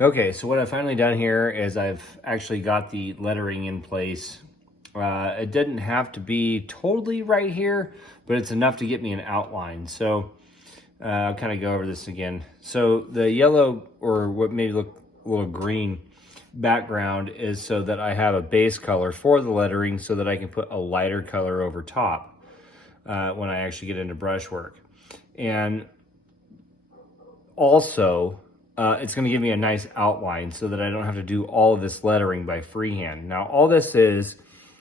Okay, so what I've finally done here is I've actually got the lettering in place. It didn't have to be totally right here, but it's enough to get me an outline. So I'll kind of go over this again. So the yellow, or what may look a little green background, is so that I have a base color for the lettering so that I can put a lighter color over top when I actually get into brushwork. And also, it's going to give me a nice outline so that I don't have to do all of this lettering by freehand. Now, all this is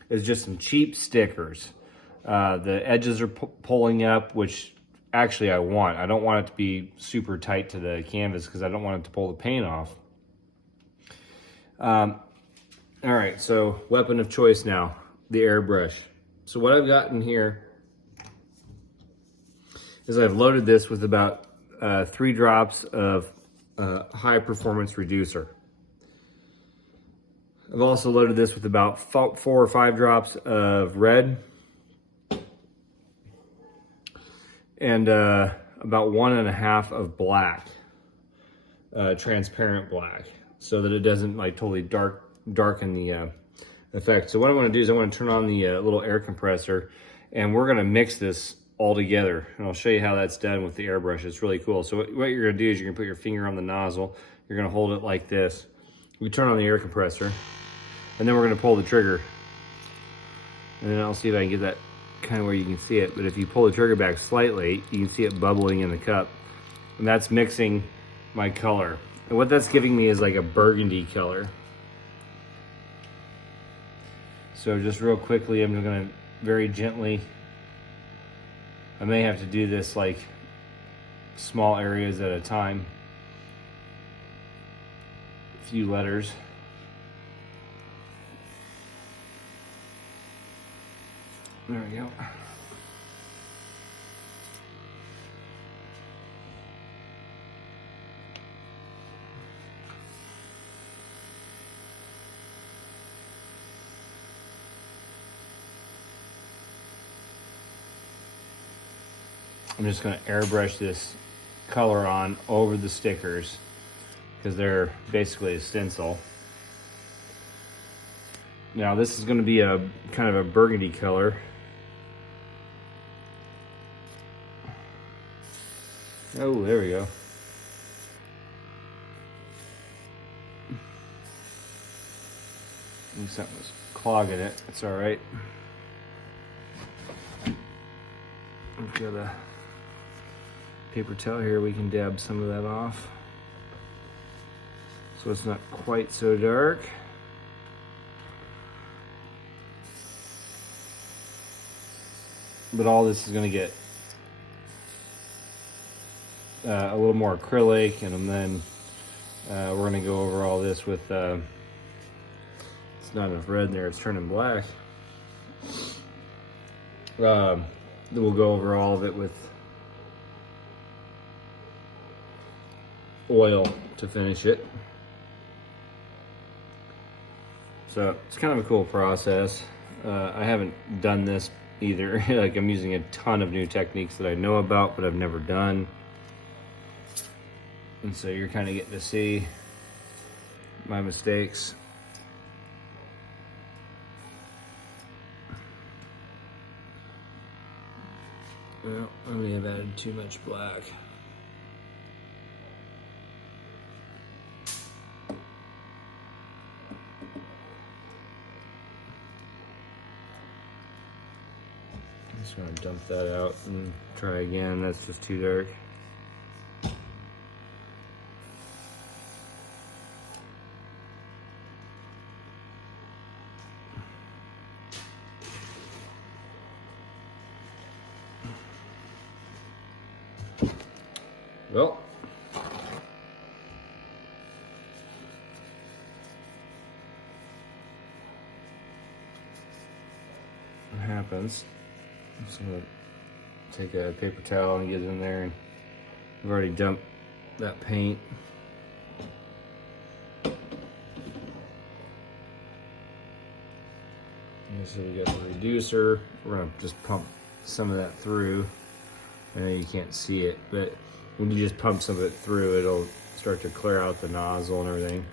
just some cheap stickers. The edges are pulling up, which actually I want. I don't want it to be super tight to the canvas because I don't want it to pull the paint off. All right, so weapon of choice now, the airbrush. So what I've got in here is I've loaded this with about 3 drops of high performance reducer. I've also loaded this with about 4 or 5 drops of red and about 1.5 of black, transparent black, so that it doesn't like totally darken the effect. So what I want to do is I want to turn on the little air compressor, and we're going to mix this all together, and I'll show you how that's done with the airbrush. It's really cool. So what you're going to do is you're going to put your finger on the nozzle. You're going to hold it like this. We turn on the air compressor, and then we're going to pull the trigger. And then I'll see if I can get that kind of where you can see it. But if you pull the trigger back slightly, you can see it bubbling in the cup. And that's mixing my color. And what that's giving me is like a burgundy color. So just real quickly, I'm going to very gently, I may have to do this like small areas at a time. A few letters. There we go. I'm just going to airbrush this color on over the stickers because they're basically a stencil. Now this is going to be a kind of a burgundy color. Oh, there we go. I think something was clogging it. It's all right. We've got a paper towel here. We can dab some of that off so it's not quite so dark. But all this is going to get a little more acrylic, and then we're going to go over all this with it's not enough red in there, it's turning black. Then we'll go over all of it with oil to finish it. So it's kind of a cool process. I haven't done this either. Like, I'm using a ton of new techniques that I know about but I've never done. And so you're kind of getting to see my mistakes. Well, I may have added too much black. I'm just gonna dump that out and try again. That's just too dark. Well, it happens. I'm just gonna take a paper towel and get in there, and I've already dumped that paint. And so we got the reducer. We're gonna just pump some of that through. I know you can't see it, but when you just pump some of it through, it'll start to clear out the nozzle and everything.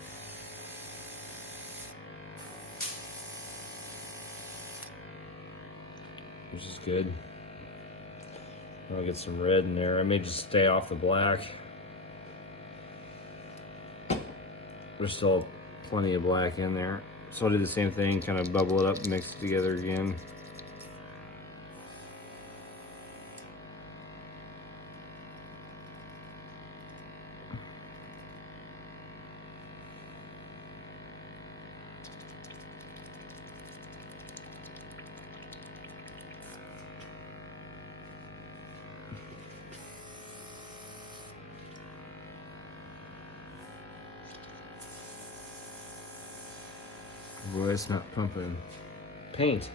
Which is good. I'll get some red in there. I may just stay off the black. There's still plenty of black in there. So I'll do the same thing, kind of bubble it up, mix it together again. Boy, it's not pumping paint.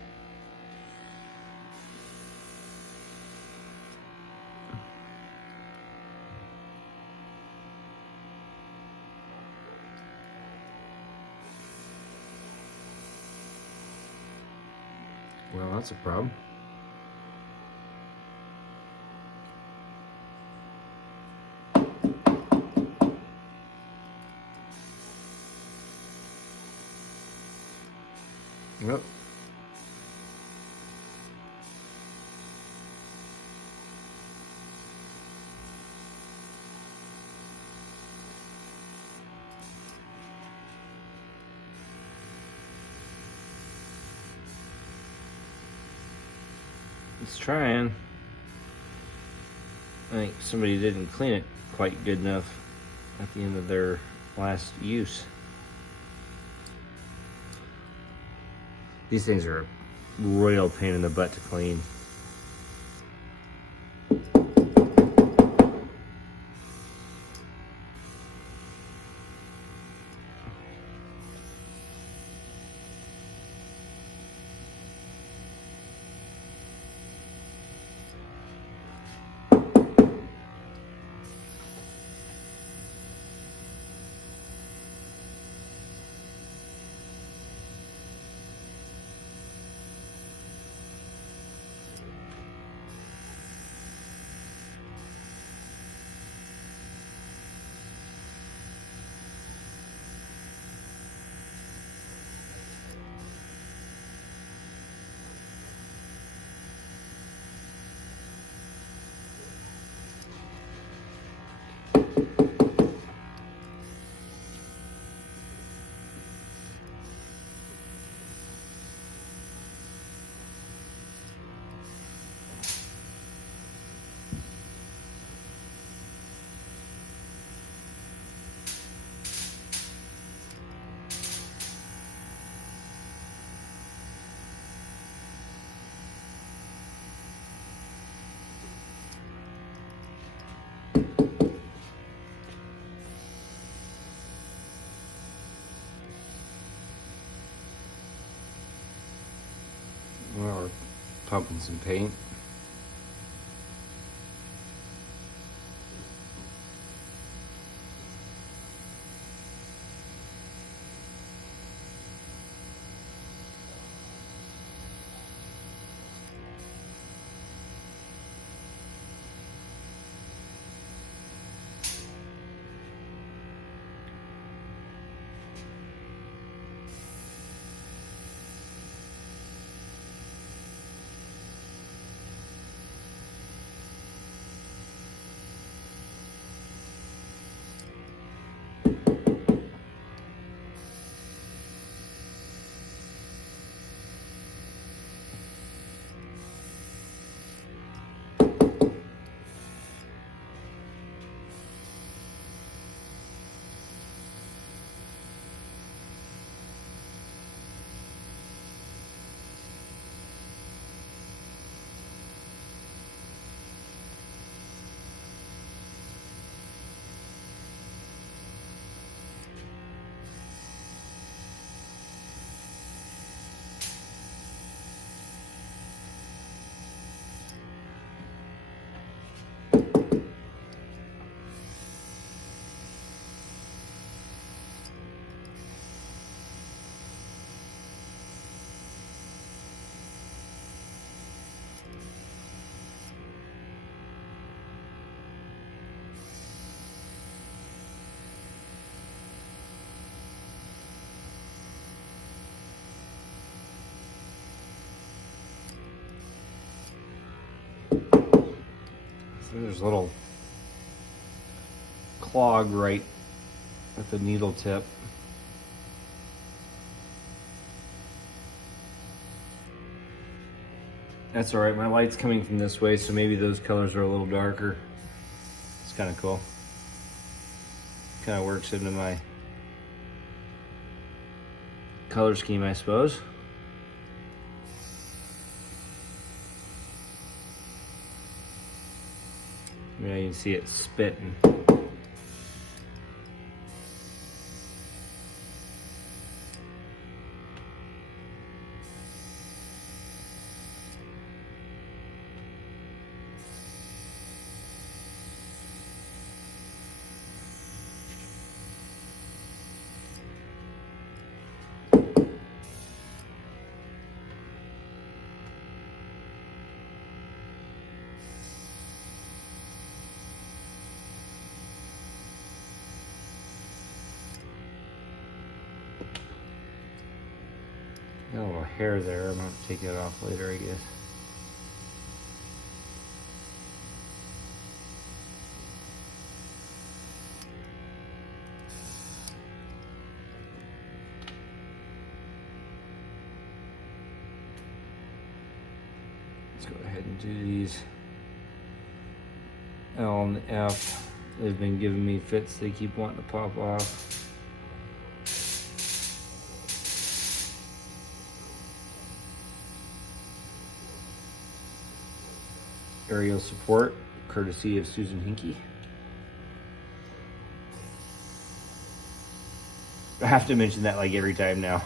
Well, that's a problem. Yep. It's trying. I think somebody didn't clean it quite good enough at the end of their last use. These things are a royal pain in the butt to clean. Well, we're pumping some paint. There's a little clog right at the needle tip. That's all right. My light's coming from this way, so maybe those colors are a little darker. It's kind of cool. Kind of works into my color scheme, I suppose. Yeah, you can see it spitting. Got a little hair there. I'm gonna have to take that off later, I guess. Let's go ahead and do these L and F. They've been giving me fits. They keep wanting to pop off. Aerial support, courtesy of Susan Hinkie. I have to mention that like every time now,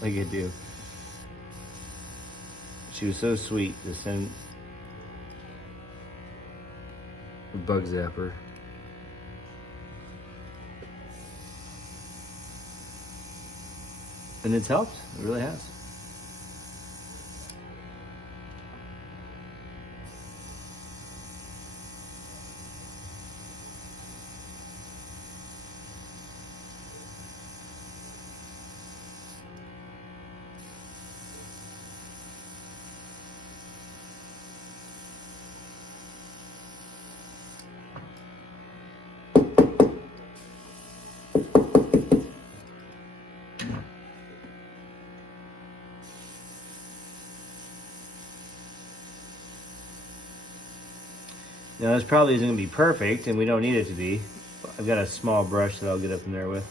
like I do. She was so sweet to send a bug zapper. And it's helped, it really has. Now this probably isn't going to be perfect, and we don't need it to be. I've got a small brush that I'll get up in there with.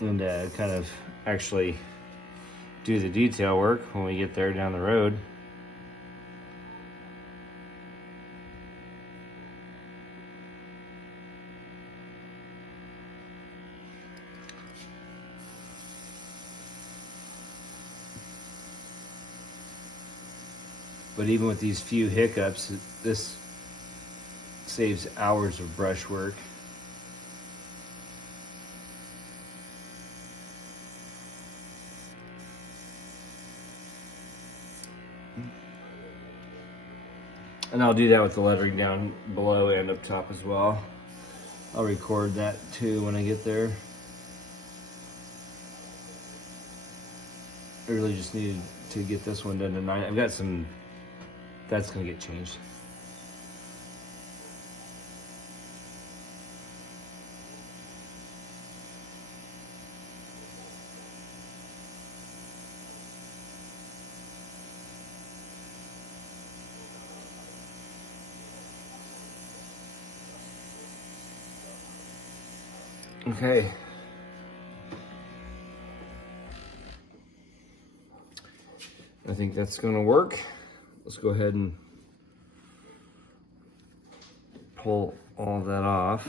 And kind of actually do the detail work when we get there down the road. But even with these few hiccups, this saves hours of brush work. And I'll do that with the lettering down below and up top as well. I'll record that too when I get there. I really just needed to get this one done tonight. I've got some, that's gonna get changed. Okay. I think that's gonna work. Let's go ahead and pull all that off.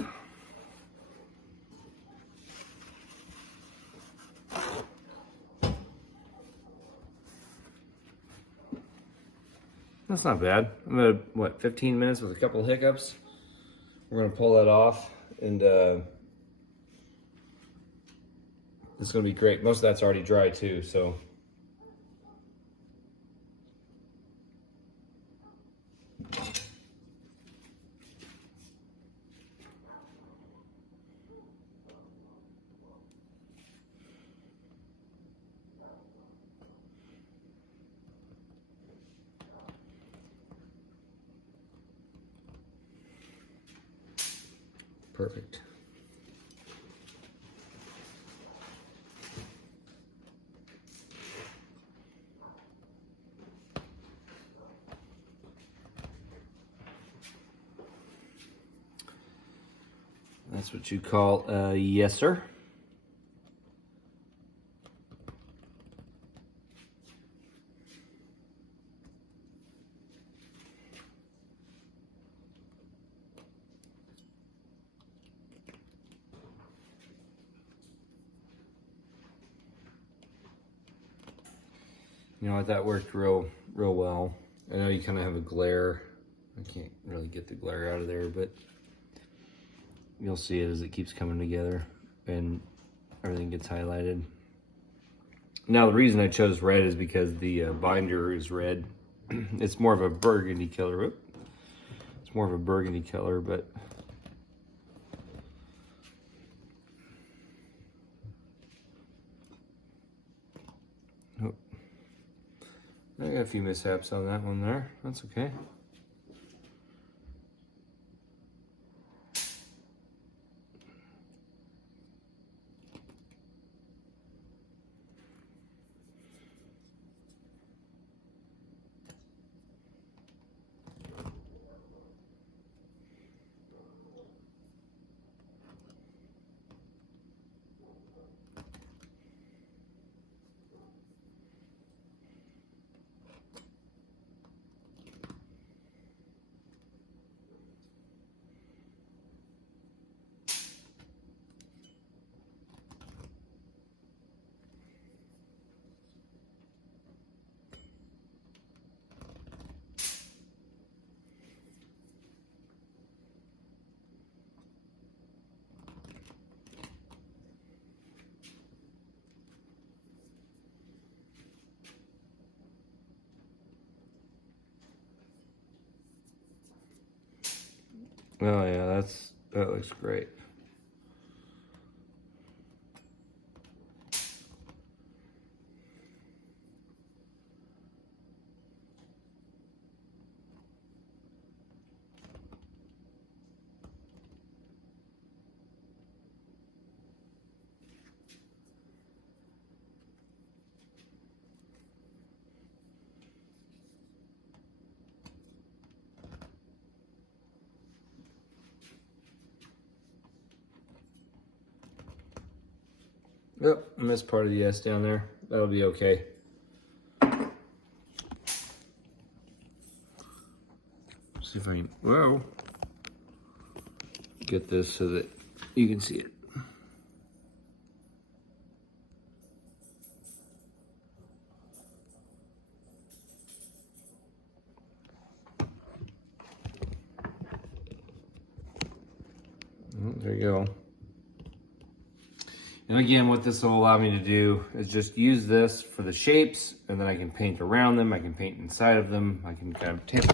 That's not bad. I'm at, what, 15 minutes with a couple of hiccups. We're gonna pull that off, and it's gonna be great. Most of that's already dry too, so. Perfect. That's what you call a yes, sir. You know what, that worked real well. I know you kind of have a glare. I can't really get the glare out of there, but you'll see it as it keeps coming together and everything gets highlighted. Now, the reason I chose red is because the binder is red. It's more of a burgundy color. It's more of a burgundy color, but I got a few mishaps on that one there. That's okay. Oh yeah, that looks great. Yep, I missed part of the S down there. That'll be okay. See if I can, well, get this so that you can see it. There you go. And again, what this will allow me to do is just use this for the shapes, and then I can paint around them, I can paint inside of them, I can kind of